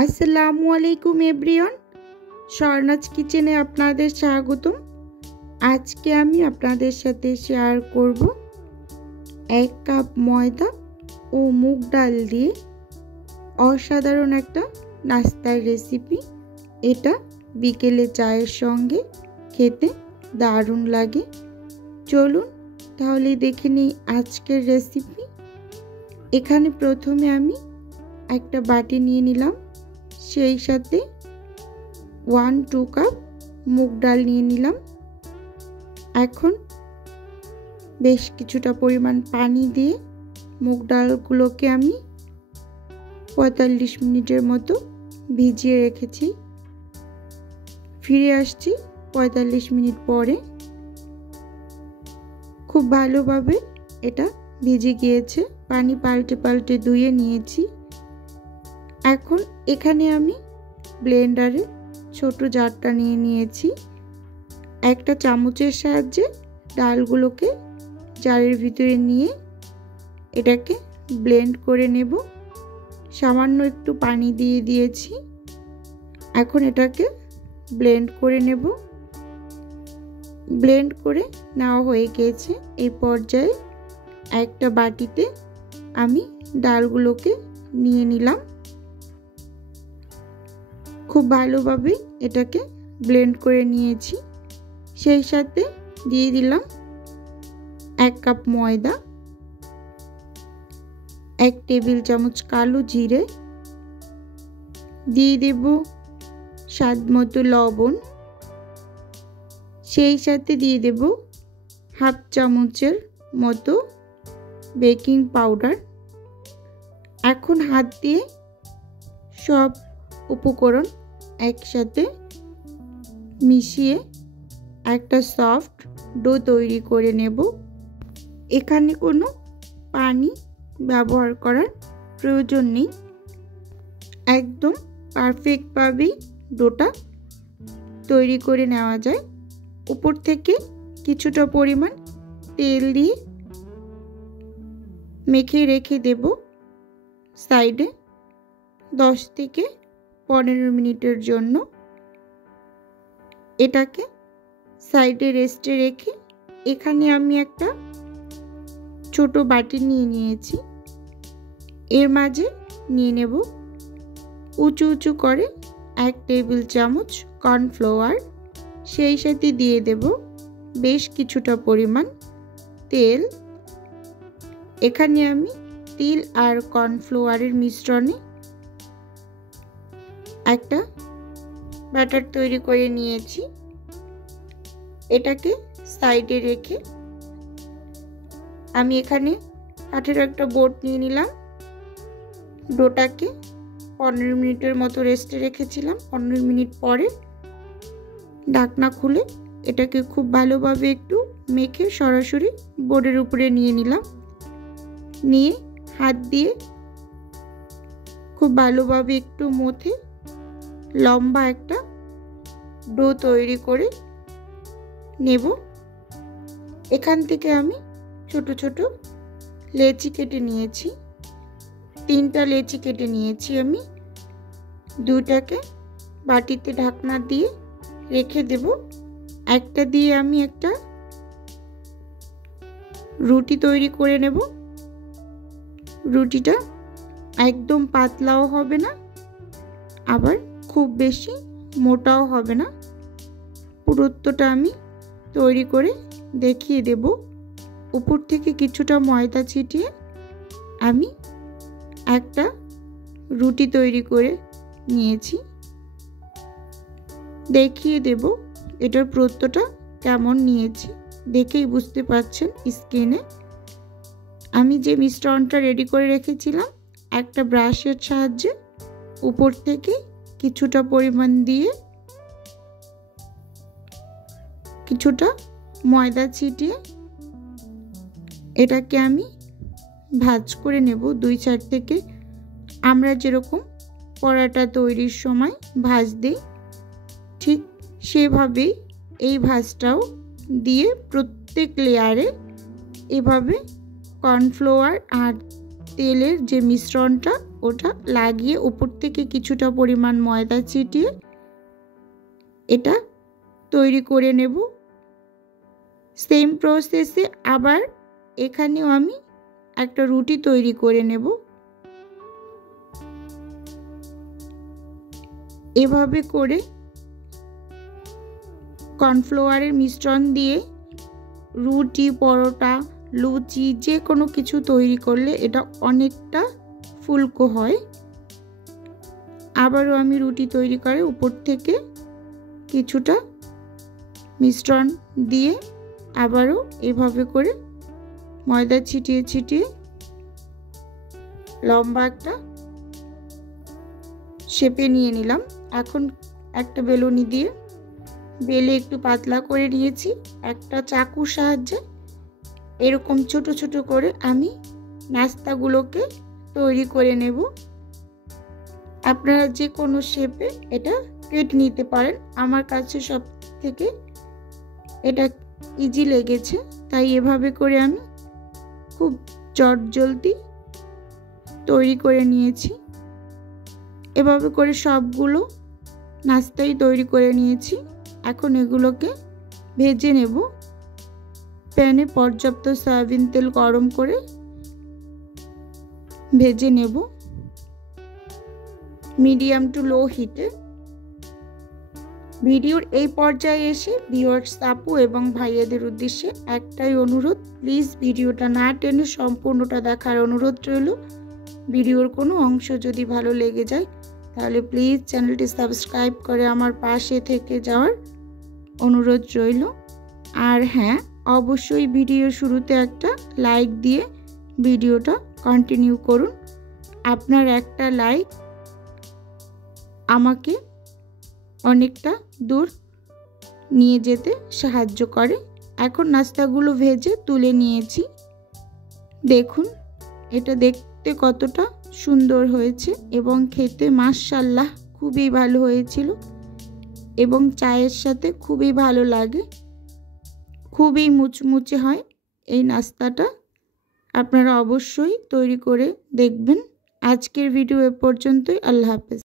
আসসালামু আলাইকুম এভরিওয়ান, স্বর্ণাজ কিচেনে আপনাদের স্বাগতম। আজকে আমি আপনাদের সাথে শেয়ার করব 1 কাপ ময়দা ও মুগ ডাল দিয়ে অসাধারণ একটা নাস্তার রেসিপি। এটা বিকেলে চায়ের সঙ্গে খেতে দারুণ লাগে। চলুন তাহলে দেখে নিই আজকের রেসিপি। এখানে প্রথমে আমি একটা বাটি নিয়ে নিলাম, সেই সাথে 1-2 কাপ মুগ ডাল নিয়ে নিলাম। এখন বেশ কিছুটা পরিমাণ পানি দিয়ে মুগ ডালগুলোকে আমি 45 মিনিটের মতো ভিজিয়ে রেখেছি। ফিরে আসছি 45 মিনিট পরে। খুব ভালোভাবে এটা ভিজে গিয়েছে, পানি পাল্টে পাল্টে ধুয়ে নিয়েছি। এখন এখানে আমি ব্লেন্ডারে ছোট জারটা নিয়ে নিয়েছি। একটা চামচের সাহায্যে ডালগুলোকে জারের ভিতরে নিয়ে এটাকে ব্লেন্ড করে নেব। সামান্য একটু পানি দিয়ে দিয়েছি। এখন এটাকে ব্লেন্ড করে নেব। ব্লেন্ড করে নেওয়া হয়ে গিয়েছে। এই পর্যায়ে একটা বাটিতে আমি ডালগুলোকে নিয়ে নিলাম। খুব ভালোভাবে এটাকে ব্লেন্ড করে নিয়েছি। সেই সাথে দিয়ে দিলাম 1 কাপ ময়দা, 1 টেবিল চামচ কালো জিরে, দিয়ে দেব স্বাদ মতো লবণ, সেই সাথে দিয়ে দেব হাফ চামচের মতো বেকিং পাউডার। এখন হাত দিয়ে সব উপকরণ একসাথে মিশিয়ে একটা সফট ডো তৈরি করে নেব। এখানে কোনো পানি ব্যবহার করার প্রয়োজন নেই। একদম পারফেক্টভাবেই ডোটা তৈরি করে নেওয়া যায়। উপর থেকে কিছুটা পরিমাণ তেল দিয়ে মেখে রেখে দেব সাইডে 10 থেকে 15 মিনিটের জন্য। এটাকে সাইডে রেস্টে রেখে এখানে আমি একটা ছোট বাটি নিয়ে নিয়েছি। এর মাঝে নিয়ে নেব উঁচু উঁচু করে 1 টেবিল চামচ কর্নফ্লাওয়ার, সেই সাথে দিয়ে দেব বেশ কিছুটা পরিমাণ তেল। এখানে আমি তিল আর কর্নফ্লাওয়ারের মিশ্রণে একটা ব্যাটার তৈরি করে নিয়েছি। এটাকে সাইডে রেখে আমি এখানে কাঠের একটা বোর্ড নিয়ে নিলাম। ডোটাকে 15 মিনিটের মতো রেস্টে রেখেছিলাম। 15 মিনিট পরে ঢাকনা খুলে এটাকে খুব ভালোভাবে একটু মেখে সরাসরি বোর্ডের উপরে নিয়ে নিলাম। নিয়ে হাত দিয়ে খুব ভালোভাবে একটু মথে লম্বা একটা ডো তৈরি করে নেব। এখান থেকে আমি ছোট ছোট লেচি কেটে নিয়েছি। 3টা লেচি কেটে নিয়েছি আমি। 2টাকে বাটিতে ঢাকনা দিয়ে রেখে দেব। একটা দিয়ে আমি একটা রুটি তৈরি করে নেব। রুটিটা একদম পাতলাও হবে না, আবার খুব বেশি মোটাও হবে না। পুরুত্বটা আমি তৈরি করে দেখিয়ে দেব। উপর থেকে কিছুটা ময়দা ছিটিয়ে আমি একটা রুটি তৈরি করে নিয়েছি। দেখিয়ে দেব এটার পুরুত্বটা কেমন নিয়েছি, দেখেই বুঝতে পারছেন স্ক্রিনে। আমি যে মিশ্রণটা রেডি করে রেখেছিলাম, একটা ব্রাশের সাহায্যে উপর থেকে কিছুটা পরিমাণ দিয়ে কিছুটা ময়দা ছিটিয়ে এটাকে আমি ভাঁজ করে নেব 2 সাইড থেকে। আমরা যেরকম পরোটা তৈরির সময় ভাঁজ দিই, ঠিক সেভাবেই এই ভাঁজটাও দিয়ে প্রত্যেক লেয়ারে এভাবে কর্নফ্লাওয়ার আর তেলের যে মিশ্রণটা ওটা লাগিয়ে উপর থেকে কিছুটা পরিমাণ ময়দা ছিটিয়ে এটা তৈরি করে নেব। সেম প্রসেসে আবার এখানেও আমি একটা রুটি তৈরি করে নেব। এভাবে করে কর্নফ্লাওয়ারের মিশ্রণ দিয়ে রুটি, পরোটা, লুচি যে কোনো কিছু তৈরি করলে এটা অনেকটা ফুলকো হয়। আবারও আমি রুটি তৈরি করে উপর থেকে কিছুটা মিশ্রণ দিয়ে আবারও এভাবে করে ময়দা ছিটিয়ে ছিটিয়ে লম্বা একটা শেপে নিয়ে নিলাম। এখন একটা বেলুনি দিয়ে বেলে একটু পাতলা করে নিয়েছি। একটা চাকুর সাহায্যে এরকম ছোট ছোট করে আমি নাস্তাগুলোকে তৈরি করে নেব। আপনারা যে কোনো শেপে এটা কেটে নিতে পারেন। আমার কাছে সব থেকে এটা ইজি লেগেছে, তাই এভাবে করে আমি খুব চটজলদি তৈরি করে নিয়েছি। এভাবে করে সবগুলো নাস্তাই তৈরি করে নিয়েছি। এখন এগুলোকে ভেজে নেব। প্যানে পর্যাপ্ত সয়াবিন তেল গরম করে ভেজে নেব মিডিয়াম টু লো হিটে। ভিডিওর এই পর্যায়ে এসে ভিউয়ার্স আপু এবং ভাইয়াদের উদ্দেশ্যে একটাই অনুরোধ, প্লিজ ভিডিওটা না টেনে সম্পূর্ণটা দেখার অনুরোধ রইল। ভিডিওর কোনো অংশ যদি ভালো লেগে যায় তাহলে প্লিজ চ্যানেলটি সাবস্ক্রাইব করে আমার পাশে থেকে যাওয়ার অনুরোধ রইল। আর হ্যাঁ, অবশ্যই ভিডিওর শুরুতে একটা লাইক দিয়ে ভিডিওটা কন্টিনিউ করুন। আপনার একটা লাইক আমাকে অনেকটা দূর নিয়ে যেতে সাহায্য করে। এখন নাস্তাগুলো ভেজে তুলে নিয়েছি। দেখুন এটা দেখতে কতটা সুন্দর হয়েছে এবং খেতে মাশাআল্লাহ খুবই ভালো হয়েছিল এবং চায়ের সাথে খুবই ভালো লাগে। খুবই মুচমুচে হয় এই নাস্তাটা। আপনারা অবশ্যই তৈরি করে দেখবেন। আজকের ভিডিও এ পর্যন্তই। আল্লাহ হাফেজ।